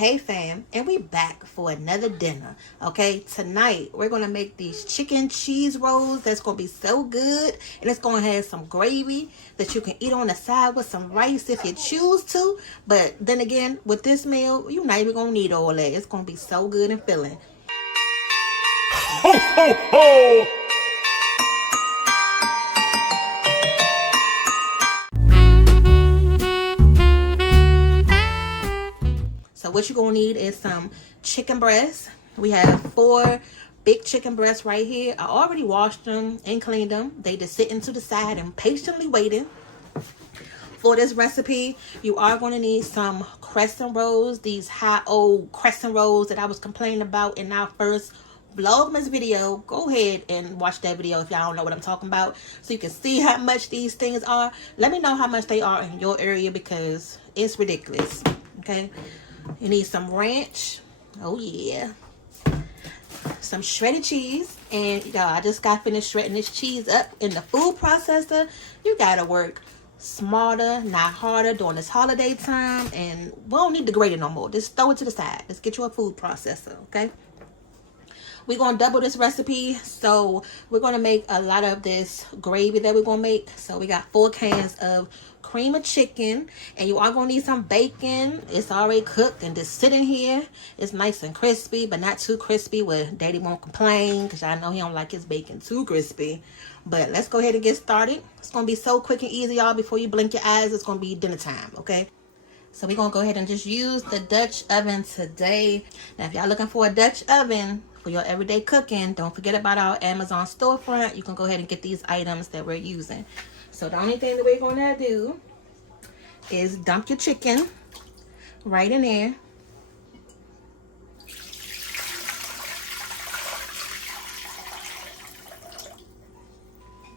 Hey fam, and we back for another dinner. Okay, tonight we're gonna make these chicken cheese rolls that's gonna be so good, and it's gonna have some gravy that you can eat on the side with some rice if you choose to. But then again, with this meal, you're not even gonna need all that. It's gonna be so good and filling. Ho, ho, ho! So what you're gonna need is some chicken breasts. We have 4 big chicken breasts right here. I already washed them and cleaned them. They just sitting to the side and patiently waiting. For this recipe, you are going to need some crescent rolls. These high old crescent rolls that I was complaining about in our first Vlogmas video. Go ahead and watch that video if y'all don't know what I'm talking about, so you can see how much these things are. Let me know how much they are in your area because it's ridiculous. Okay, you need some ranch. Oh yeah. Some shredded cheese. And y'all, I just got finished shredding this cheese up in the food processor. You gotta work smarter, not harder during this holiday time. And we don't need to grate it no more. Just throw it to the side. Let's get you a food processor, okay? We're going to double this recipe. So we're going to make a lot of this gravy that we're going to make. So we got 4 cans of cream of chicken, and you are going to need some bacon. It's already cooked and just sitting here. It's nice and crispy, but not too crispy where daddy won't complain, because I know he don't like his bacon too crispy. But let's go ahead and get started. It's going to be so quick and easy, y'all. Before you blink your eyes, it's going to be dinner time, okay? So we're going to go ahead and just use the Dutch oven today. Now, if y'all looking for a Dutch oven for your everyday cooking, don't forget about our Amazon storefront. You can go ahead and get these items that we're using. So the only thing that we're going to do is dump your chicken right in there.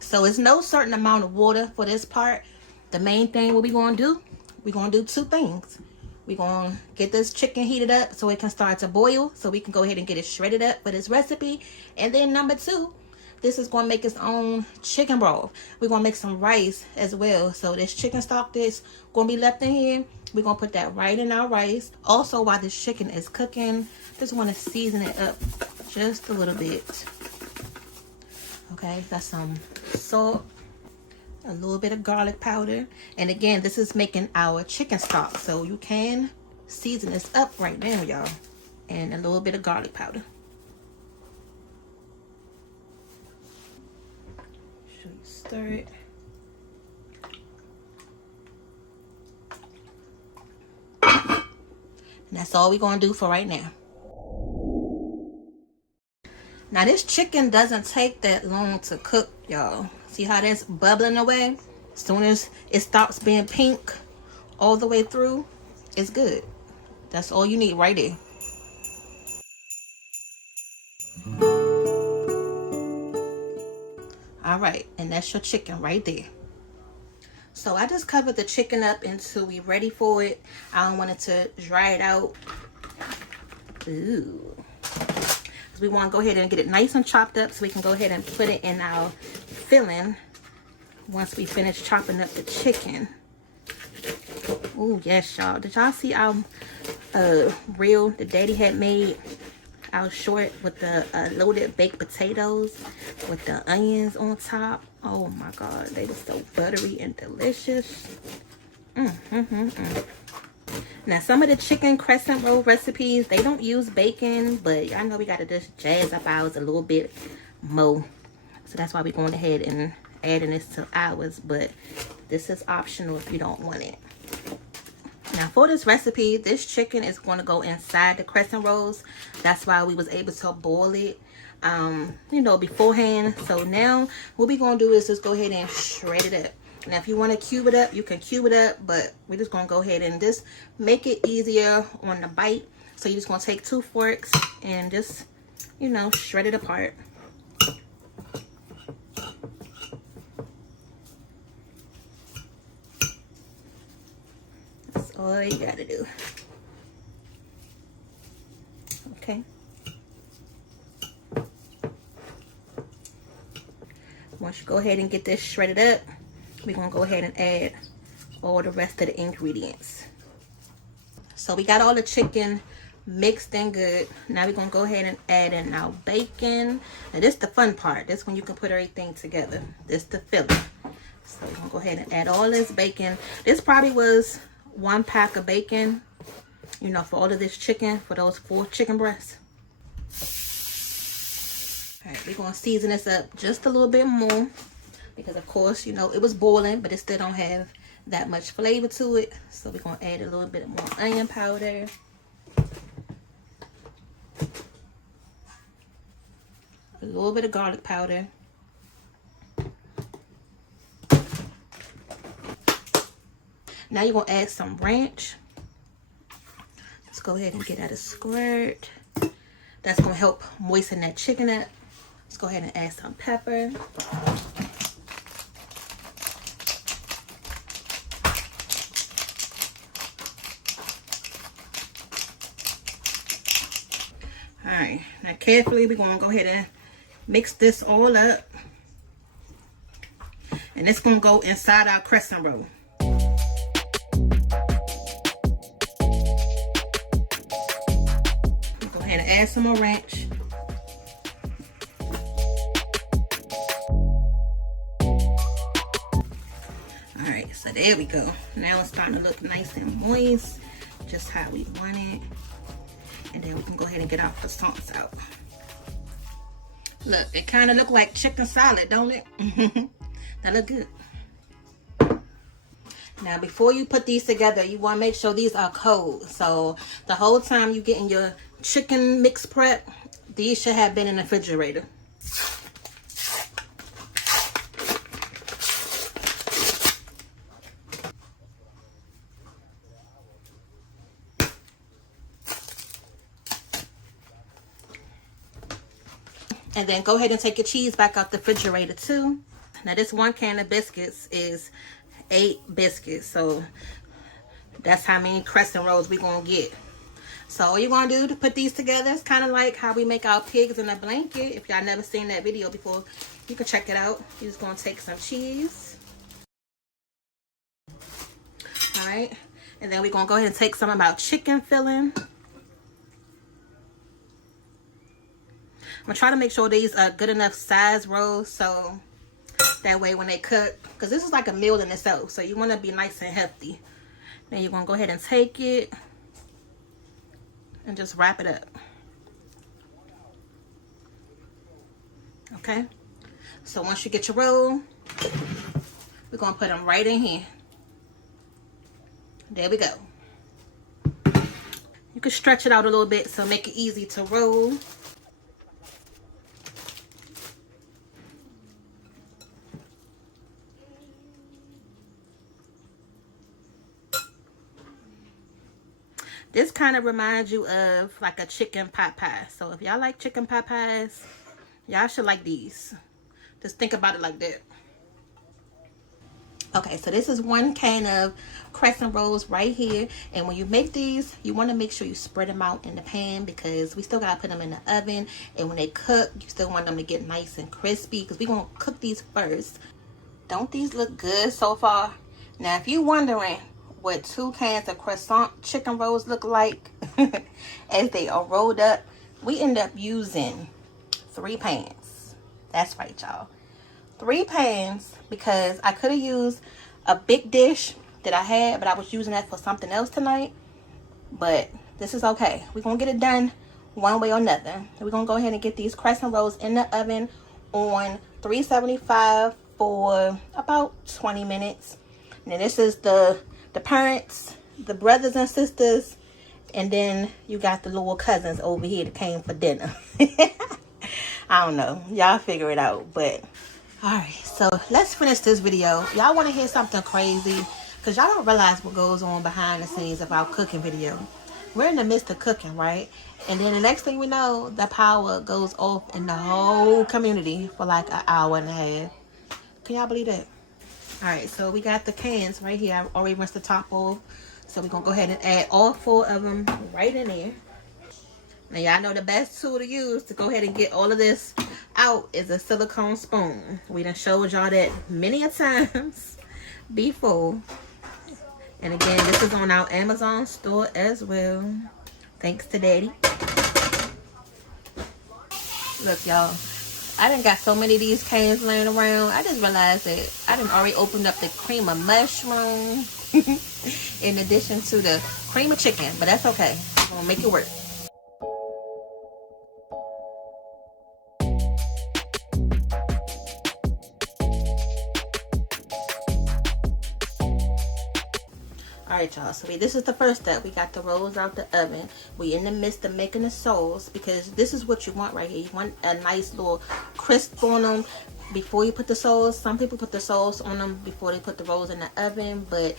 So it's no certain amount of water for this part. The main thing what we're going to do, we're going to do 2 things. We're going to get this chicken heated up so it can start to boil, so we can go ahead and get it shredded up for this recipe. And then number 2, this is going to make its own chicken broth. We're going to make some rice as well. So this chicken stock that's going to be left in here, we're going to put that right in our rice. Also, while this chicken is cooking, just want to season it up just a little bit. Okay, got some salt, a little bit of garlic powder. And again, this is making our chicken stock, so you can season this up right now, y'all. And a little bit of garlic powder. Should stir it. And that's all we're going to do for right now. Now this chicken doesn't take that long to cook, y'all. See how that's bubbling away? As soon as it stops being pink all the way through, it's good. That's all you need right there. All right, and that's your chicken right there. So I just covered the chicken up until we're ready for it. I don't want it to dry it out. Ooh. We want to go ahead and get it nice and chopped up so we can go ahead and put it in our filling once we finish chopping up the chicken. Oh yes, y'all. Did y'all see our reel that daddy had made? Our short with the loaded baked potatoes with the onions on top. Oh my god, they were so buttery and delicious. Now, some of the chicken crescent roll recipes, they don't use bacon, but I know we got to just jazz up ours a little bit more. So that's why we're going ahead and adding this to ours, but this is optional if you don't want it. Now, for this recipe, this chicken is going to go inside the crescent rolls. That's why we was able to boil it, you know, beforehand. So now what we're going to do is just go ahead and shred it up. Now, if you want to cube it up, you can cube it up, but we're just going to go ahead and just make it easier on the bite. So you're just going to take 2 forks and just, you know, shred it apart. That's all you got to do. Okay. Once you go ahead and get this shredded up, we're going to go ahead and add all the rest of the ingredients. So we got all the chicken mixed in good. Now we're gonna go ahead and add in our bacon. Now this is the fun part. This when you can put everything together. This the filling. So we're gonna go ahead and add all this bacon. This probably was 1 pack of bacon, you know, for all of this chicken, for those 4 chicken breasts. All right, we're gonna season this up just a little bit more because of course, you know, it was boiling, but it still don't have that much flavor to it. So we're gonna add a little bit more onion powder. A little bit of garlic powder. Now you're gonna add some ranch. Let's go ahead and get that a squirt. That's gonna help moisten that chicken up. Let's go ahead and add some pepper. Alright, now carefully we're gonna go ahead and mix this all up. And it's gonna go inside our crescent roll. Go ahead and add some more ranch. Alright, so there we go. Now it's starting to look nice and moist, just how we want it. And then we can go ahead and get our croissants out. Look, it kind of look like chicken salad, don't it? That look good. Now, before you put these together, you want to make sure these are cold. So, the whole time you're getting your chicken mix prep, these should have been in the refrigerator. And then go ahead and take your cheese back out the refrigerator too. Now this 1 can of biscuits is 8 biscuits. So that's how many crescent rolls we're going to get. So all you're going to do to put these together is kind of like how we make our pigs in a blanket. If y'all never seen that video before, you can check it out. You're just going to take some cheese. Alright. And then we're going to go ahead and take some of our chicken filling. I'm going to try to make sure these are good enough size rolls so that way when they cook, because this is like a meal in itself, so you want to be nice and hefty. Then you're going to go ahead and take it and just wrap it up. Okay? So once you get your roll, we're going to put them right in here. There we go. You can stretch it out a little bit so make it easy to roll. This kind of reminds you of like a chicken pot pie. So if y'all like chicken pot pies, y'all should like these. Just think about it like that. Okay, so this is 1 can of crescent rolls right here. And when you make these, you want to make sure you spread them out in the pan because we still got to put them in the oven. And when they cook, you still want them to get nice and crispy because we're going to cook these first. Don't these look good so far? Now, if you're wondering what 2 cans of croissant chicken rolls look like as they are rolled up, we end up using 3 pans. That's right, y'all. 3 pans because I could have used a big dish that I had, but I was using that for something else tonight. But this is okay. We're going to get it done one way or another. We're going to go ahead and get these crescent rolls in the oven on 375 for about 20 minutes. Now this is the parents, the brothers and sisters, and then you got the little cousins over here that came for dinner. I don't know. Y'all figure it out. But alright, so let's finish this video. Y'all want to hear something crazy? Because y'all don't realize what goes on behind the scenes of our cooking video. We're in the midst of cooking, right? And then the next thing we know, the power goes off in the whole community for like an hour and a half. Can y'all believe that? Alright, so we got the cans right here. I already rinsed the top off. So we're going to go ahead and add all 4 of them right in there. Now y'all know the best tool to use to go ahead and get all of this out is a silicone spoon. We done showed y'all that many a times before. And again, this is on our Amazon store as well. Thanks to Daddy. Look, y'all. I done got so many of these cans laying around. I just realized that I done already opened up the cream of mushroom in addition to the cream of chicken. But that's okay. I'm going to make it work. Alright, y'all, so this is the first step. We got the rolls out the oven. We in the midst of making the soles, because this is what you want right here. You want a nice little crisp on them before you put the soles. Some people put the soles on them before they put the rolls in the oven, but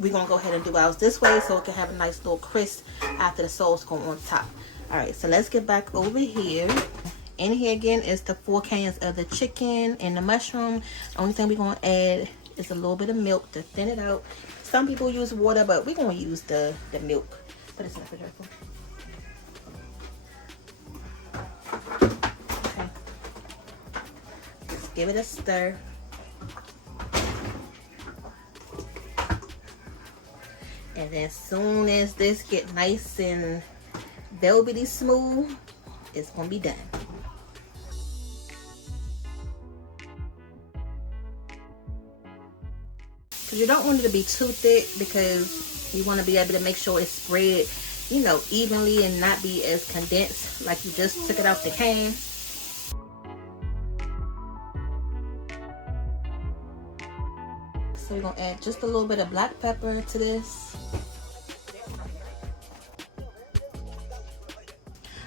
we're gonna go ahead and do ours this way so it can have a nice little crisp after the soles go on top. Alright, so let's get back over here. In here again is the 4 cans of the chicken and the mushroom. Only thing we're gonna add is a little bit of milk to thin it out. Some people use water, but we're going to use the milk. Put this in the refrigerator. Okay. Just give it a stir. And then as soon as this get nice and velvety smooth, it's going to be done. You don't want it to be too thick because you want to be able to make sure it's spread, you know, evenly and not be as condensed like you just took it out the can. So we're going to add just a little bit of black pepper to this.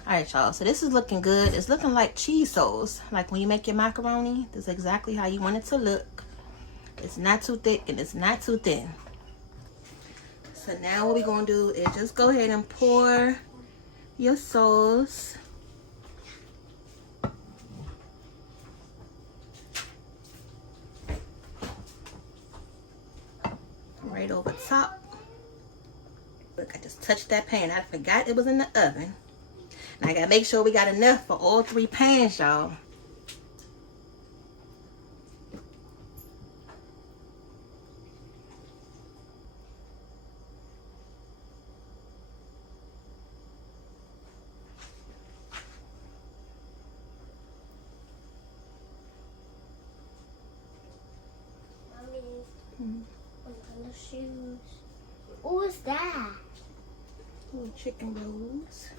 Alright, y'all, so this is looking good. It's looking like cheese sauce. Like when you make your macaroni, this is exactly how you want it to look. It's not too thick and it's not too thin. So now what we're going to do is just go ahead and pour your sauce. Right over top. Look, I just touched that pan. I forgot it was in the oven. Now I got to make sure we got enough for all 3 pans, y'all. On the shoes. What was that? Little chicken rolls.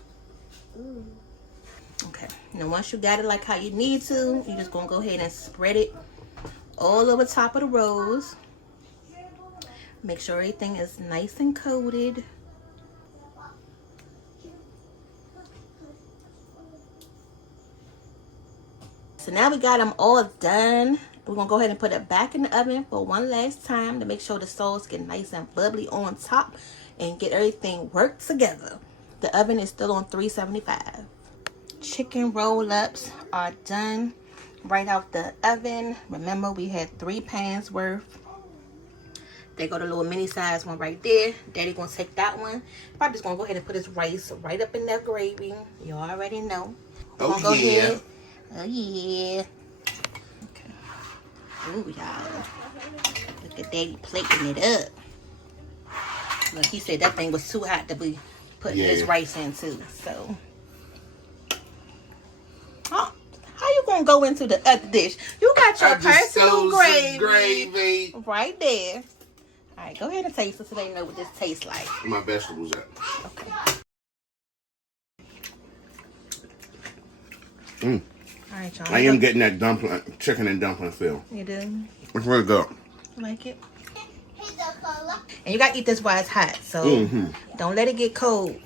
Ooh. Okay, now once you got it like how you need to, you're just gonna go ahead and spread it all over top of the rolls. Make sure everything is nice and coated. So now we got them all done. We're gonna go ahead and put it back in the oven for one last time to make sure the sauce get nice and bubbly on top and get everything worked together. The oven is still on 375. Chicken roll-ups are done right out the oven. Remember, we had 3 pans worth. There go the little mini size one right there. Daddy gonna take that one. Probably just gonna go ahead and put his rice right up in that gravy. You already know. Oh, go yeah. ahead. Oh, yeah. Okay. Ooh, y'all. Look at Daddy plating it up. Look, he said that thing was too hot to be putting his rice into. So, oh, how you gonna go into the other dish? You got your personal gravy right there. All right, go ahead and taste it so they know what this tastes like. My vegetables at. Okay. Mm. All right, y'all. I am getting that dumpling, chicken and dumpling feel. You do? It's really good. Like it? And you gotta eat this while it's hot, so don't let it get cold